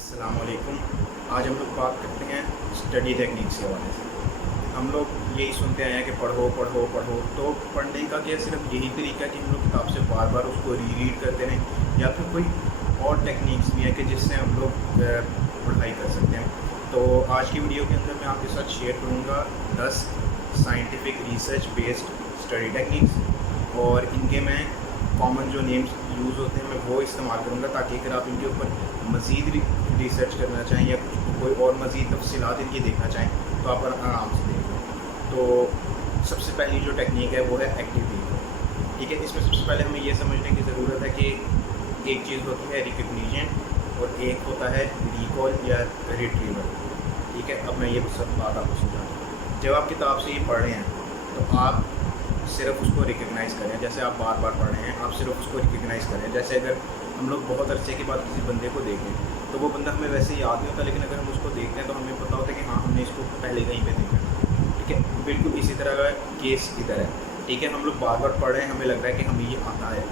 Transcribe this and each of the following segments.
अस्सलाम वालेकुम। आज हम लोग बात करते हैं स्टडी टेक्निक्स के हवाले से। हम लोग यही सुनते आए हैं कि पढ़ो पढ़ो पढ़ो, तो पढ़ने का क्या सिर्फ यही तरीका है कि हम लोग किताब से बार बार उसको रीड करते रहें, या फिर कोई और टेक्निक्स भी है कि जिससे हम लोग पढ़ाई कर सकते हैं। तो आज की वीडियो के अंदर मैं आपके साथ शेयर करूँगा 10 scientific research based study techniques, और इनके मैं कॉमन जो नेम्स यूज़ होते हैं मैं वो इस्तेमाल करूँगा, ताकि अगर आप इनके ऊपर मज़ीद रिसर्च करना चाहें या कोई और मज़ीद तफसीलात इनकी देखना चाहें तो आप आराम से देख लें। तो सबसे पहली जो टेक्निक है वो है एक्टिव रीडिंग। ठीक है, इसमें सबसे पहले हमें ये समझने की ज़रूरत है कि एक चीज़ होती है रिकग्निशन और एक होता है रिकॉल या रिट्रीवल। ठीक है, अब मैं ये सब बात आपको समझाऊँ। जब आप किताब से ये पढ़ रहे हैं तो आप सिर्फ उसको रिकग्नाइज़ करें। जैसे आप बार बार पढ़ रहे हैं, आप सिर्फ उसको रिकग्नाइज़ करें। जैसे अगर हम लोग बहुत अरसे के बाद किसी बंदे को देखें तो वो बंदा हमें वैसे याद नहीं होता, लेकिन अगर हम उसको देखते हैं तो हमें पता होता है कि हाँ, हमने इसको पहले कहीं पे देखा है। ठीक है, बिल्कुल इसी तरह का केस इधर है। ठीक है, हम लोग बार बार पढ़ रहे हैं, हमें लग रहा है कि हमें ये आता है,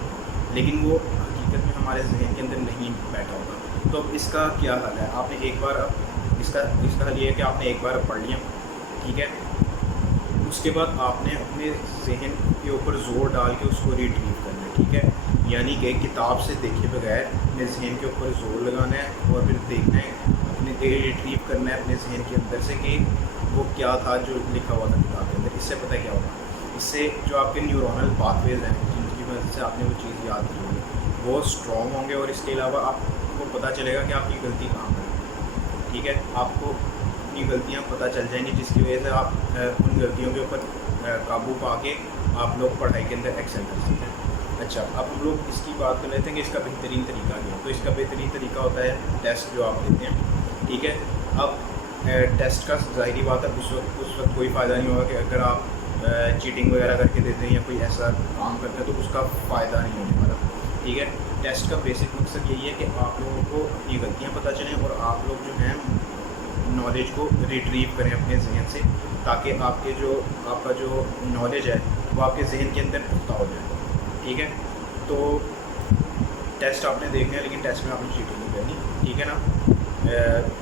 लेकिन वो हकीकत में हमारे जहन के अंदर नहीं बैठा होगा। तो अब इसका क्या हल है? आपने एक बार इसका हल ये है कि आपने एक बार पढ़ लिया। ठीक है, उसके बाद आपने अपने जहन के ऊपर ज़ोर डाल के उसको रिट्रीव करना है। ठीक है, यानी कि किताब से देखे बगैर अपने जहन के ऊपर ज़ोर लगाना है और फिर देखना है, अपने रिट्रीव करना है अपने जहन के अंदर से कि वो क्या था जो लिखा हुआ था किताब के अंदर। इससे पता क्या होगा, इससे जो आपके न्यूरोनल पाथवेज हैं जिनकी वजह से आपने वो चीज़ याद की होगी वो स्ट्रॉन्ग होंगे, और इसके अलावा आपको पता चलेगा कि आपकी गलती कहाँ पर है। ठीक है, आपको अपनी गलतियाँ पता चल जाएंगी, जिसकी वजह से आप उन गलतियों के ऊपर काबू पा के आप लोग पढ़ाई के अंदर एक्सेल कर सकते हैं। अच्छा, अब हम लोग इसकी बात कर लेते हैं कि इसका बेहतरीन तरीका क्या है। तो इसका बेहतरीन तरीका होता है टेस्ट जो आप देते हैं। ठीक है, अब टेस्ट का ज़ाहिरी बात है उस वक्त कोई फ़ायदा नहीं होगा कि अगर आप चीटिंग वगैरह करके देते हैं या कोई ऐसा काम करते हैं तो उसका फ़ायदा नहीं होने वाला। ठीक है, टेस्ट का बेसिक मकसद यही है कि आप लोगों को अपनी गलतियाँ पता चलें और आप लोग जो हैं नॉलेज को रिट्रीव करें अपने जहन से, ताकि आपका जो नॉलेज है वो आपके जहन के अंदर पुख्ता हो जाए। ठीक है, तो टेस्ट आपने देखना है, लेकिन टेस्ट में आपने चीटिंग नहीं करनी। ठीक है ना,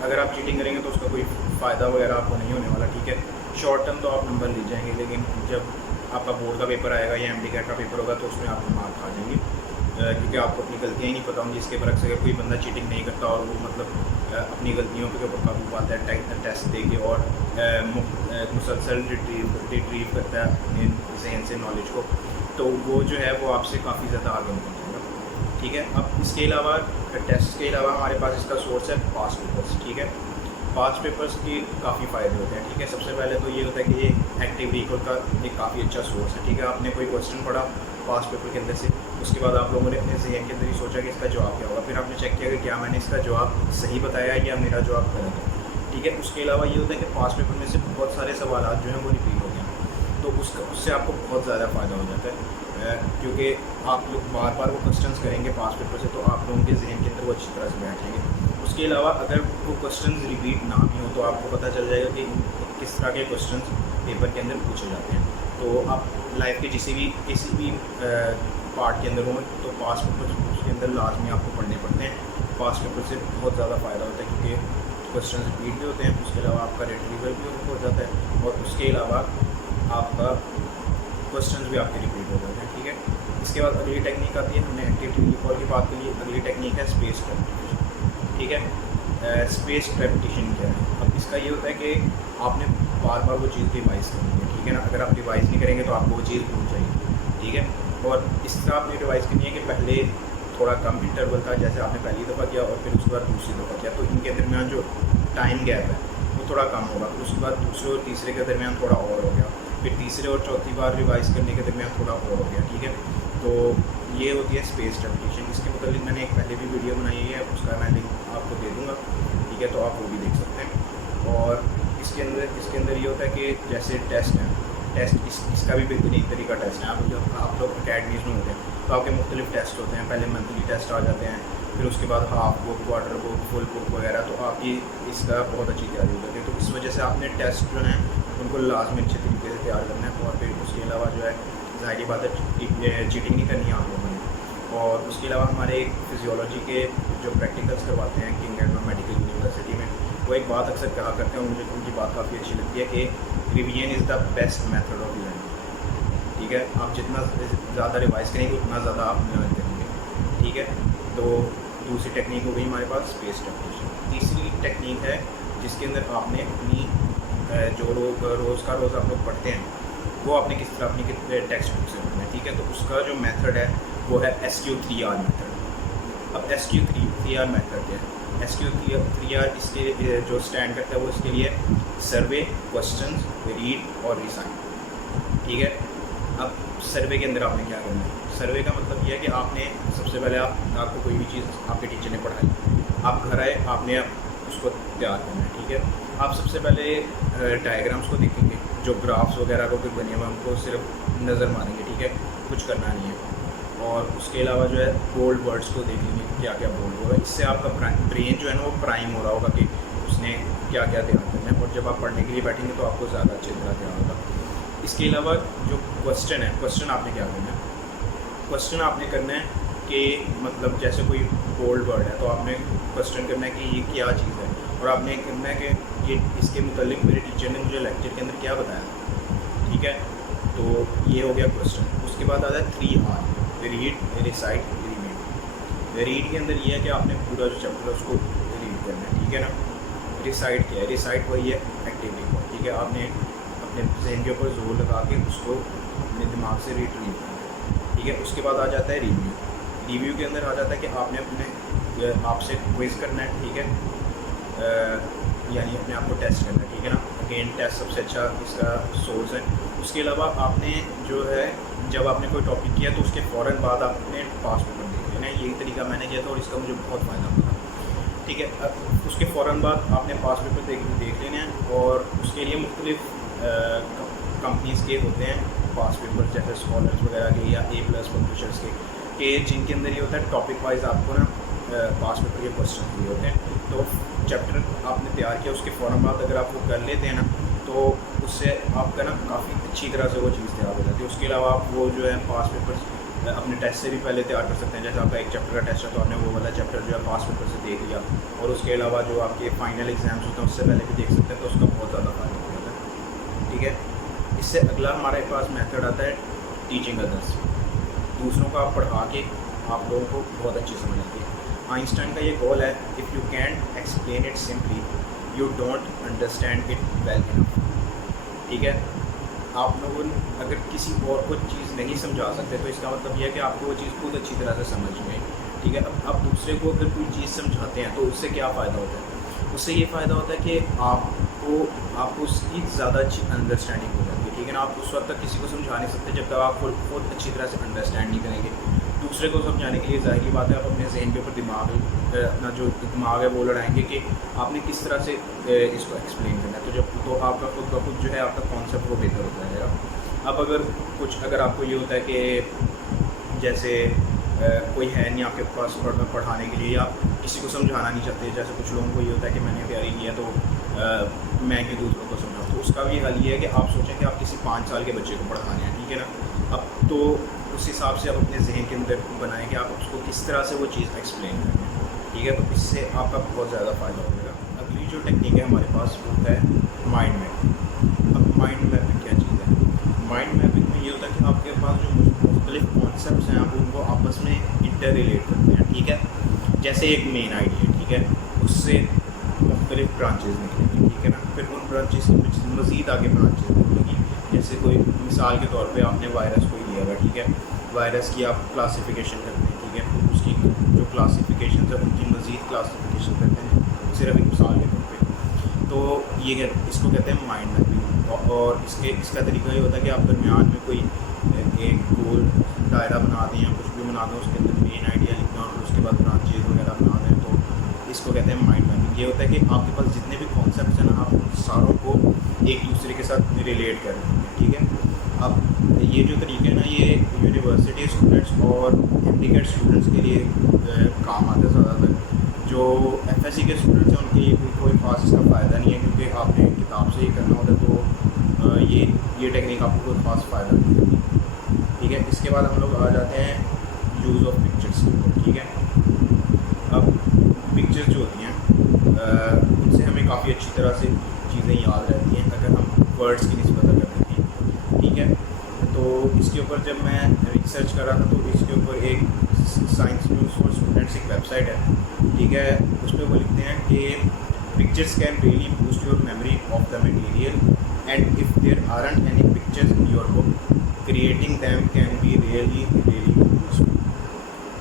अगर आप चीटिंग करेंगे तो उसका कोई फ़ायदा वगैरह आपको नहीं होने वाला। ठीक है, शॉर्ट टर्म तो आप नंबर ले जाएंगे, लेकिन जब आपका बोर्ड का पेपर आएगा या MD कैट का पेपर होगा तो उसमें आपको मार्क खा जाएंगे, क्योंकि आपको अपनी गलतियाँ ही नहीं पता होंगी। इसके बरक्स अगर कोई बंदा चीटिंग नहीं करता और वो अपनी गलतियों के ऊपर काबू पाता है टेस्ट दे के और मुसलसल रिट्रीव करता है अपने जहन से नॉलेज को, तो वो जो है वो आपसे काफ़ी ज़्यादा आगे निकल जाएगा। ठीक है, अब इसके अलावा टेस्ट के अलावा हमारे पास इसका सोर्स है पास्ट पेपर्स। ठीक है, पास्ट पेपर्स के काफ़ी फ़ायदे होते हैं। ठीक है, सबसे पहले तो ये होता है कि ये एक्टिव रिकॉल का एक काफ़ी अच्छा सोर्स है। ठीक है, आपने कोई क्वेश्चन पढ़ा पास्ट पेपर के अंदर से, उसके बाद आप लोगों ने अपने जहन के अंदर ही सोचा कि इसका जवाब क्या होगा, फिर आपने चेक किया कि क्या मैंने इसका जवाब सही बताया या मेरा जवाब गलत है। ठीक है, उसके अलावा ये होता है कि पास्ट पेपर में से बहुत सारे सवाल जो हैं वो रिपीट होते हैं, तो उससे आपको बहुत ज़्यादा फ़ायदा हो जाता है, क्योंकि आप लोग बार बार वो क्वेश्चंस करेंगे पास्ट पेपर से, तो आप लोगों के जहन के अंदर वो अच्छी तरह से बैठेंगे। उसके अलावा अगर वो क्वेश्चंस रिपीट ना भी हो तो आपको पता चल जाएगा कि किस तरह के क्वेश्चंस पेपर के अंदर पूछे जाते हैं। तो आप लाइफ के किसी भी पार्ट के अंदर हों तो पास्ट पेपर उसके अंदर लाजमी आपको पढ़ने पड़ते हैं। पास्ट पेपर से बहुत ज़्यादा फ़ायदा होता है क्योंकि क्वेश्चन रिपीट भी होते हैं, उसके अलावा आपका रिट्रीवल भी हो जाता है, और उसके अलावा आपका क्वेश्चन भी आपके रिपीट हो जाते हैं। ठीक है, इसके बाद अगली टेक्निक आती है, हमने एक्टिविटी रिकॉल की बात करी, अगली टेक्निक है स्पेस रेपिटेशन। ठीक है, स्पेस रेपिटेशन क्या है? अब इसका ये होता है कि आपने बार बार वो चीज़ रिवाइज़ करनी है। ठीक है ना, अगर आप रिवाइज़ नहीं करेंगे तो आपको वो चीज़ भूल जाएगी। ठीक है, और इस तरह आपने रिवाइज़ करनी है कि पहले थोड़ा कम इंटरवल था, जैसे आपने पहली दफ़ा किया और फिर उसके बाद दूसरी दफ़ा किया, तो इनके दरमियान जो टाइम गैप है वो थोड़ा कम होगा, फिर उसके बाद दूसरे और तीसरे के दरमियान थोड़ा और हो गया, फिर तीसरे और चौथी बार रिवाइज़ करने के दरमियान थोड़ा और हो गया। ठीक है, तो ये होती है स्पेस रेपिटेशन। इसके मतलब मैंने एक पहले भी वीडियो बनाई है, उसका मैं लिंक आपको दे दूँगा। ठीक है, तो आप वो भी देख सकते हैं। और इसके अंदर ये होता है कि जैसे टेस्ट है, इसका भी बेहतरीन तरीका टेस्ट है। आप लोग अकेडमीज़ में होते हैं तो आपके मुख्तलिफ टेस्ट होते हैं, पहले मंथली टेस्ट आ जाते हैं, फिर उसके बाद half book, quarter book, full book वगैरह, तो आपकी इसका बहुत अच्छी तैयारी हो जाती है। तो इस वजह से आपने टेस्ट जो हैं उनको लाजमी अच्छे तरीके से तैयार करना है, और फिर उसके अलावा जो है ज़ाहिर बात है चीटिंग नहीं करनी है आप लोगों ने। और उसके अलावा हमारे फिजियोलॉजी के जो प्रैक्टिकल्स करवाते हैं किंग एडवर्ड मेडिकल यूनिवर्सिटी में, वो एक बात अक्सर कहा करते हैं और मुझे उनकी बात काफ़ी अच्छी लगती है कि revision is the best method of learning. ठीक है, आप जितना ज़्यादा रिवाइज करेंगे उतना ज़्यादा आप लर्न करेंगे। ठीक है, तो दूसरी टेक्निक हो गई हमारे पास स्पेस टेक्नीशियन। तीसरी टेक्निक है जिसके अंदर आपने अपनी जो रोज़ का रोज़ आप लोग पढ़ते हैं वो आपने किस तरह अपनी टेक्स्ट बुक से पढ़ना है। ठीक है, तो उसका जो मेथड है वो है SQ3R मेथड। अब SQ3R मेथड क्या है? SQ3R इसके जो स्टैंड करता है वो इसके लिए सर्वे, क्वेश्चंस, रीड और रिसाइन। ठीक है, अब सर्वे के अंदर आपने क्या करना है? सर्वे का मतलब यह है कि आपने सबसे पहले आपको कोई भी चीज़ आपके टीचर ने पढ़ाई, आप घर आए, आपने उसको तैयार करना है। ठीक है, आप सबसे पहले डायग्राम्स को देखेंगे, जो ग्राफ्स वगैरह को बने हुए उनको सिर्फ नज़र मारेंगे। ठीक है, कुछ करना नहीं है। और उसके अलावा जो है बोल्ड वर्ड्स को देख लेंगे, क्या क्या बोल्ड होगा। इससे आपका ब्रेन जो है ना वो प्राइम हो रहा होगा कि उसने क्या क्या ध्यान करना है, और जब आप पढ़ने के लिए बैठेंगे तो आपको ज़्यादा अच्छी तरह ध्यान होगा। इसके अलावा जो क्वेश्चन है, क्वेश्चन आपने क्या करना है? क्वेश्चन आपने करना है कि मतलब जैसे कोई बोल्ड वर्ड है तो आपने क्वेश्चन करना है कि ये क्या चीज़ है, और आपने करना है कि ये इसके मुतालिक मेरे टीचर ने मुझे लेक्चर के अंदर क्या बताया। ठीक है, तो ये हो गया क्वेश्चन। उसके बाद आता है 3R, रीड, रिसाइट, रिवीड। रीड के अंदर ये है कि आपने पूरा जो चैप्टर है उसको रीड करना है। ठीक है ना। रिसाइट क्या है? रिसाइट वही है एक्टिव रिकॉल। ठीक है, आपने अपने जहन के ऊपर जोर लगा के उसको अपने दिमाग से रिट्रीव करना है। ठीक है, उसके बाद आ जाता है रिव्यू। रिव्यू के अंदर आ जाता है कि आपने अपने आपसे क्विज़ करना है। ठीक है, यानी अपने आप को टेस्ट करना है। ठीक है ना, अगेन टेस्ट सबसे अच्छा इसका सोर्स है। उसके अलावा आपने जो है जब आपने कोई टॉपिक किया तो उसके फ़ौरन बाद आपने पास पेपर देख लेना है। यही तरीका मैंने किया था और इसका मुझे बहुत फ़ायदा हुआ। ठीक है, उसके फ़ौरन बाद आपने पास पेपर देख लेने हैं, और उसके लिए मुख्तलिफ कंपनीज़ के होते हैं पास पेपर, जैसे स्कॉलर्स वगैरह के या A+ पब्लिशर्स के जिनके अंदर ये होता है टॉपिक वाइज आपको ना पास पेपर के क्वेश्चन दिए होते हैं। तो चैप्टर आपने तैयार किया, उसके फ़ौरन बाद अगर आप वो कर लेते हैं ना तो उससे आपका ना काफ़ी अच्छी तरह से वो चीज़ तैयार हो जाती है। उसके अलावा आप वो जो है पास पेपर अपने टेस्ट से भी पहले तैयार कर सकते हैं। जैसे आपका एक चैप्टर का टेस्ट है तो आपने वो वाला चैप्टर जो है पास पेपर से देख लिया, और उसके अलावा जो आपके फाइनल एग्जाम्स होते हैं उससे पहले भी देख सकते हैं, तो उसका बहुत ज़्यादा फायदा हो जाता है। ठीक है, इससे अगला हमारे पास मेथड आता है टीचिंग अदर्स। दूसरों को आप पढ़ा के आप लोगों को बहुत अच्छी समझ आती है। आइंस्टाइन का ये कॉल है, if you can explain it simply you don't understand it well enough. ठीक है, आप लोगों अगर किसी और को चीज़ नहीं समझा सकते तो इसका मतलब यह है कि आपको वो चीज़ खुद अच्छी तरह से समझ में। ठीक है, अब आप दूसरे को अगर कोई चीज़ समझाते हैं तो उससे क्या फ़ायदा होता है? उससे ये फ़ायदा होता है कि आपको उसकी ज़्यादा अच्छी अंडरस्टैंडिंग हो जाती है। ठीक है ना, आप उस वक्त तक किसी को समझा नहीं सकते जब तक आप खुद अच्छी तरह से अंडरस्टैंड नहीं करेंगे। दूसरे को समझाने के लिए ज़ाहिर बात है आप अपने जहन के ऊपर अपना जो दिमाग है वो लड़ाएंगे कि आपने किस तरह से इसको एक्सप्लेन करना है। तो आपका खुद का खुद जो है आपका कॉन्सेप्ट वो बेहतर होता है। अब अगर आपको ये होता है कि जैसे कोई है नहीं आपके पास पढ़ाने के लिए, या किसी को समझाना नहीं चाहते, जैसे कुछ लोगों को ये होता है कि मैंने तैयारी की है तो मैं कि दूसरों को समझाऊँ, तो उसका भी हल ये है कि आप सोचें कि आप किसी 5 साल के बच्चे को पढ़ाने हैं। ठीक है ना, अब तो उस हिसाब से आप अपने जहन के अंदर बनाएं कि आप उसको किस तरह से वो चीज़ एक्सप्लेन करें। ठीक है, तो इससे आपका बहुत ज़्यादा फ़ायदा होगा। अगली जो टेक्निक है हमारे पास वो है माइंड मैपिंग। अब माइंड मैपिंग क्या चीज़ है? माइंड मैपिंग में ये होता है कि आपके पास जो मुख्तलिफ कॉन्सेप्ट्स हैं आप उनको आपस में इंटर रिलेट करते हैं। ठीक है, जैसे एक मेन आइडिया, ठीक है, उससे मुख्तलिफ ब्रांचेज निकलेंगी। ठीक है ना, फिर उन ब्रांचेज के मज़ीद आगे ब्रांचेज निकलेंगी। जैसे कोई मिसाल के तौर पे आपने वायरस को लिया हुआ, ठीक है, वायरस की आप क्लासिफिकेशन करते हैं। ठीक है, उसकी जो क्लासिफिकेशन है उनकी मज़ीद क्लासिफिकेशन करते हैं, सिर्फ एक मिसाल के तौर पे। तो ये इसको कहते हैं माइंड मैपिंग। और इसका तरीका ये होता है कि आप दरमियान में कोई एक गोल दायरा बना दें या कुछ भी बना दें, उसके अंदर मेन आइडिया लिखना और उसके बाद ब्रांचेज वगैरह बना दें, तो इसको कहते हैं माइंड मैपिंग। ये होता है कि आपके पास जितने भी कॉन्सेप्ट्स हैं ना आप उन सारों को एक दूसरे के साथ रिलेट कर रहे हैं। ठीक है, अब ये जो तरीके हैं ना ये यूनिवर्सिटी स्टूडेंट्स और इंडिकेट स्टूडेंट्स के लिए काम आते हैं ज़्यादातर। जो FSC के स्टूडेंट्स हैं उनके लिए कोई खास इसका फ़ायदा नहीं है, क्योंकि आपने किताब से ही करना होता है, तो ये टेक्निक आपको कोई खास फ़ायदा नहीं है। ठीक है, इसके बाद हम लोग आ जाते हैं यूज़ ऑफ पिक्चर्स के ऊपर, ठीक है। अब पिक्चर्स जो होती हैं उनसे हमें काफ़ी अच्छी तरह से चीज़ें याद रहती हैं अगर हम वर्ड्स की निस्बत अगर देखें, ठीक है। तो इसके ऊपर जब मैं रिसर्च कर रहा था तो इसके ऊपर एक साइंस न्यूज़ फॉर स्टूडेंट्स एक वेबसाइट है, ठीक है। उसमें वो लिखते हैं कि pictures can really boost your memory of the material and if there aren't any pictures in your book creating them can be really useful,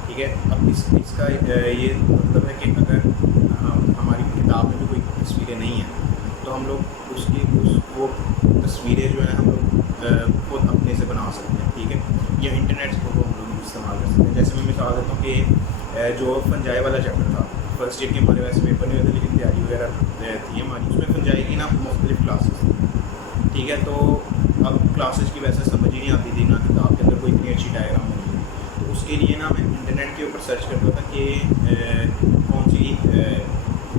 ठीक है। अब इसका ये मतलब है कि अगर हमारी किताब में भी कोई तस्वीरें नहीं हैं तो हम लोग वो तस्वीरें जो है हम लोग खुद अपने से बना सकते हैं, ठीक है। या इंटरनेट को हम लोग इस्तेमाल कर सकते हैं। जैसे मैं मिसाल देता हूँ कि जो फंजाई वाला चैप्टर था, फर्स्ट ईयर के हमारे वैसे पेपर नहीं होते लेकिन तैयारी वगैरह थी हमारी, उसमें फंजाई की ना मुख्तलिफ क्लासेस थी, ठीक है। तो अब क्लासेस की वैसे समझ ही नहीं आती थी, ना किताब के अंदर कोई इतनी अच्छी डायग्राम होती थी। तो उसके लिए ना मैं इंटरनेट के ऊपर सर्च करता था कि कौन सी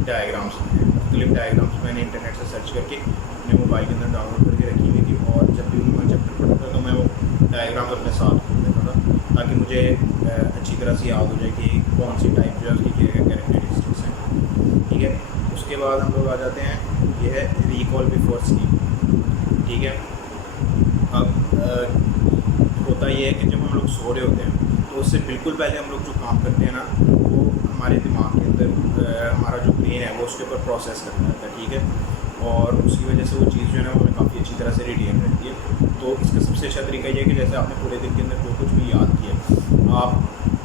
डायग्राम्स हैं, मुख्तलिफ डायग्राम्स मैंने इंटरनेट से सर्च करके अपने मोबाइल के अंदर डाउनलोड करके रखी हुई थी, और जब भी मैं चैप्टर पढ़ता था तो मैं वो डायग्राम अपने साथ रख लेता था ताकि मुझे अच्छी तरह से याद हो जाए कि कौन सी टाइप जो है उसकी कैरेक्टरिस्टिक्स हैं, ठीक है। उसके बाद हम लोग आ जाते हैं, ये है रिकॉल बिफोर स्लीप, ठीक है। अब होता ये है कि जब हम लोग सो रहे होते हैं तो उससे बिल्कुल पहले हम लोग जो काम करते हैं ना वो हमारे दिमाग के अंदर हमारा जो ब्रेन है वो उसके ऊपर प्रोसेस करता रहता है, ठीक है। और उसकी वजह से वो चीज़ जो है ना वो हमें काफ़ी अच्छी तरह से रिटेन रहती है। तो इसका सबसे अच्छा तरीका ये है कि जैसे आपने पूरे दिन के अंदर जो कुछ भी याद किया आप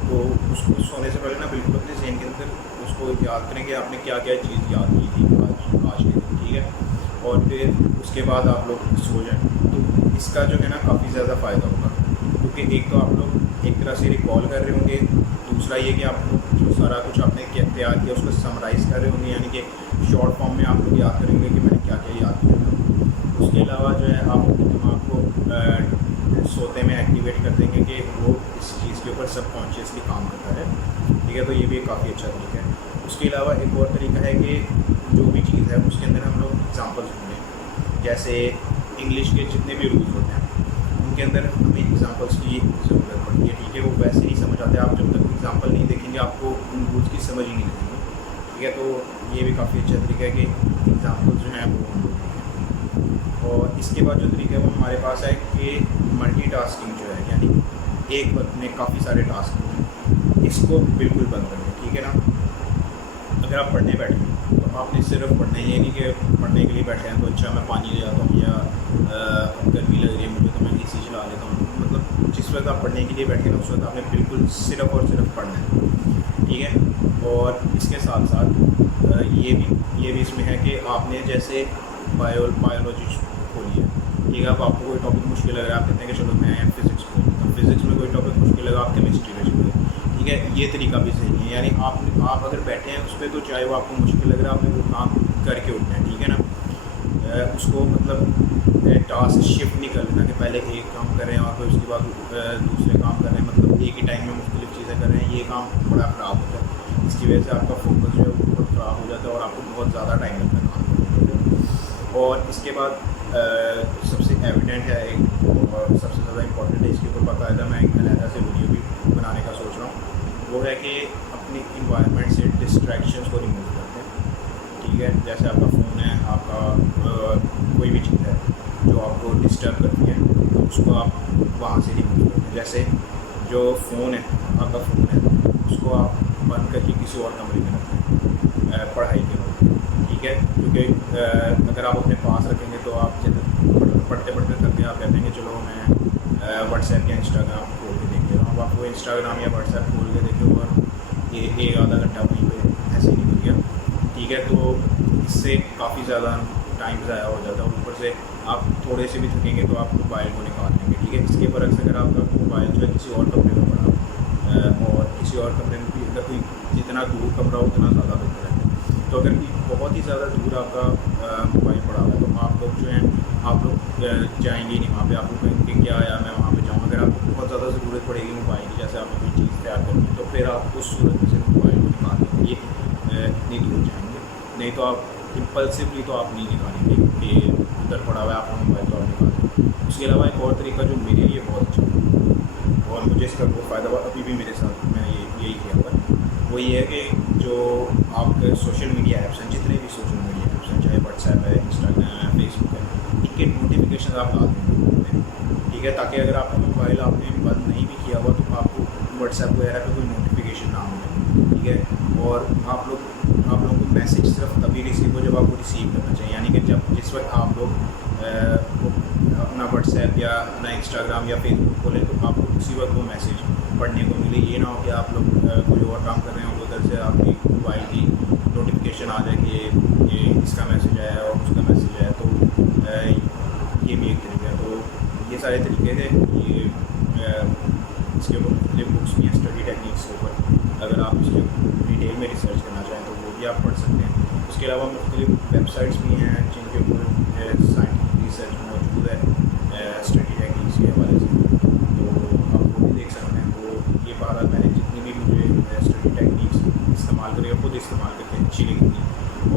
तो उसको सोने से पहले ना बिल्कुल अपने ज़हन के अंदर उसको याद करें कि आपने क्या क्या चीज़ याद की थी आज के दिन, ठीक है। और फिर उसके बाद आप लोग सो जाएँ तो इसका जो है ना काफ़ी ज़्यादा फ़ायदा होगा, क्योंकि एक तो आप लोग एक तरह से रिकॉल कर रहे होंगे, दूसरा ये कि आप लोग जो सारा कुछ आपने तैयार किया उसको समराइज़ कर रहे होंगे, यानी कि शॉर्ट फॉर्म में आप लोग याद करेंगे कि मैंने क्या क्या याद किया था। उसके अलावा जो है आप अपने दिमाग को सोते में एक्टिवेट कर देंगे कि वो इस चीज़ के ऊपर सबकॉन्शियसली काम करता है, ठीक है। तो ये भी काफ़ी अच्छा तरीका है। उसके अलावा एक और तरीका है कि जो भी चीज़ है उसके अंदर हम लोग एग्ज़ाम्पल्स ढूँढें, जैसे इंग्लिश के जितने भी रूल्स होते हैं उनके अंदर हमें एग्ज़ाम्पल्स की ज़रूरत पड़ती है, ठीक है। वो वैसे नहीं समझ आते, आप जब तक एग्ज़ाम्पल नहीं देखेंगे आपको उन रूल्स की समझ ही नहीं लगेगी, ठीक है। तो ये भी काफ़ी अच्छा तरीका है कि एग्ज़ाम्पल्स जो हैं वो हम लोग देखें। और इसके बाद जो तरीका है वो हमारे पास है कि मल्टीटास्किंग जो है, यानी एक वक्त में काफ़ी सारे टास्क होते हैं, इसको बिल्कुल बंद कर दें, ठीक है ना। अगर आप पढ़ने बैठे तो आपने सिर्फ पढ़ना ही, ये नहीं कि पढ़ने के लिए बैठे हैं तो अच्छा मैं पानी ले जाता हूँ या गर्मी लग रही है मुझे तो मैं AC चला लेता हूँ। मतलब जिस वक्त आप पढ़ने के लिए बैठे ना उस वक्त आपने बिल्कुल सिर्फ और सिर्फ पढ़ना है, ठीक है। और इसके साथ साथ ये भी इसमें है कि आपने जैसे बायोलॉजी खोली है, ठीक है। अब आपको कोई टॉपिक मुश्किल लग रहा है, आप कहते हैं कि चलो मैं फिज़िक्स खोल लेता हूँ, फिज़िक्स में कोई टॉपिक मुश्किल लगा आप केमिस्ट्री का छोड़िए, ठीक है। ये तरीका भी सही है, यानी आप अगर बैठे हैं उस पर तो चाहे वो आपको मुश्किल लग रहा है आपने वो काम करके उठना है, ठीक है ना। उसको मतलब टास्क शिफ्ट नहीं कर लेना कि पहले एक काम कर रहे हैं और फिर उसके बाद दूसरे काम कर रहे हैं, मतलब एक ही टाइम में मुख्तलिफ चीज़ें कर रहे हैं, ये काम बड़ा ख़राब होता है। इसकी वजह से आपका फोकस जो है वो बहुत ख़राब हो जाता है और आपको बहुत ज़्यादा टाइम लगता है काम करने। और इसके बाद सबसे एविडेंट है एक और सबसे ज़्यादा इम्पोर्टेंट है, इसके ऊपर बाकायदा मैं एक अलहदा से वीडियो भी बनाने का सोच रहा हूँ, वो है कि अपनी इन्वायरमेंट से डिस्ट्रैक्शंस को रिमूव करते हैं, ठीक है। जैसे आपका फ़ोन है, आपका कोई भी चीज़ है जो आपको डिस्टर्ब करती है तो उसको आप वहाँ से रिमूव करते हैं। जैसे जो फ़ोन है, आपका फ़ोन है, उसको आप बंद करके किसी और कमरे में रखते हैं पढ़ाई के वक्त, ठीक है। क्योंकि अगर आप अपने पास रखेंगे तो आप जब पढ़ते पढ़ते थक गए आप कहते हैं कि चलो मैं व्हाट्सएप या इंस्टाग्राम खोल के देख रहा हूँ। अब आप वो इंस्टाग्राम या व्हाट्सएप खोल के देखे और ये एक आधा घंटा वहीं पे ऐसे ही निकल गया, ठीक है। तो इससे काफ़ी ज़्यादा टाइम ज़ाया हो जाता है और ऊपर से आप थोड़े से भी थकेंगे तो आप मोबाइल को निकाल लेंगे, ठीक है। इसके बरक्स अगर आपका मोबाइल जो है किसी और कमरे में पड़ा और किसी और कमरे में भी अगर कोई जितना दूर कमरा हो उतना ज़्यादा बेहतर है। तो अगर कोई बहुत ही ज़्यादा दूर आपका मोबाइल पड़ा हुआ है तो आप लोग जो हैं आप लोग जाएंगे नहीं वहाँ पे, आप लोग कहेंगे क्या यार मैं वहाँ पे जाऊँ। अगर आपको बहुत ज़्यादा ज़रूरत पड़ेगी मोबाइल की, जैसे आपने कोई चीज़ तैयार करनी है, तो फिर आप उस सूरत में से मोबाइल को निकाल देंगे, इतनी दूर जाएंगे। नहीं तो आप इम्पल्सिवली तो आप नहीं निकालेंगे कि उधर पड़ा हुआ है आपका मोबाइल तो आप निकालेंगे। उसके अलावा एक और तरीका जो मेरे लिए बहुत अच्छा है और मुझे इसका बहुत फ़ायदा हुआ। अभी भी मेरे साथ मैं यही किया हुआ है। वो ये है कि जो आपके सोशल मीडिया ऐप्स हैं, जितने भी सोशल मीडिया ऐप्स हैं, चाहे व्हाट्सएप है, इंस्टाग्राम है, फेसबुक है, इनके नोटिफिकेशन आप लाजमी दें, ठीक है, ताकि अगर आपका मोबाइल आपने बंद नहीं भी किया हुआ तो आपको व्हाट्सएप वगैरह पे कोई नोटिफिकेशन ना हो, ठीक है। और आप लोगों को मैसेज सिर्फ तभी रिसीव हो जब आपको रिसीव करना चाहिए, यानी कि जब जिस वक्त आप लोग अपना व्हाट्सएप या अपना इंस्टाग्राम या फेसबुक खोलें तो आपको उसी वक्त वो मैसेज पढ़ने को मिले। ये ना हो कि आप लोग कोई और काम कर रहे हो, उधर से आपकी मोबाइल की नोटिफिकेशन आ जाए कि ये इसका मैसेज आया है और उसका मैसेज आया, तो ये भी एक तरीका है। तो ये सारे तरीके थे। ये इसके ऊपर मुख्तलिफ बुक्स भी हैं स्टडी टेक्निक्स के ऊपर, अगर आप इसके डिटेल में रिसर्च करना चाहें तो वो भी आप पढ़ सकते हैं। उसके अलावा मुख्तलिफ वेबसाइट्स भी हैं जिनके ऊपर साइंटिफिक रिसर्च मौजूद है स्टडी टेक्निक्स के हवाले से, तो आप वो भी देख सकते हैं। तो ये बहरहाल मैंने जितनी भी मुझे स्टडी टेक्निक्स इस्तेमाल करी खुद इस्तेमाल करके अच्छी लगी थी,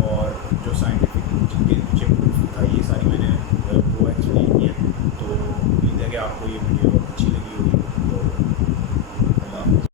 और जो साइंटिफिक जिनके पीछे था ये सारी मैंने वो एक्सप्लेन किया। तो उम्मीद है कि आपको ये वीडियो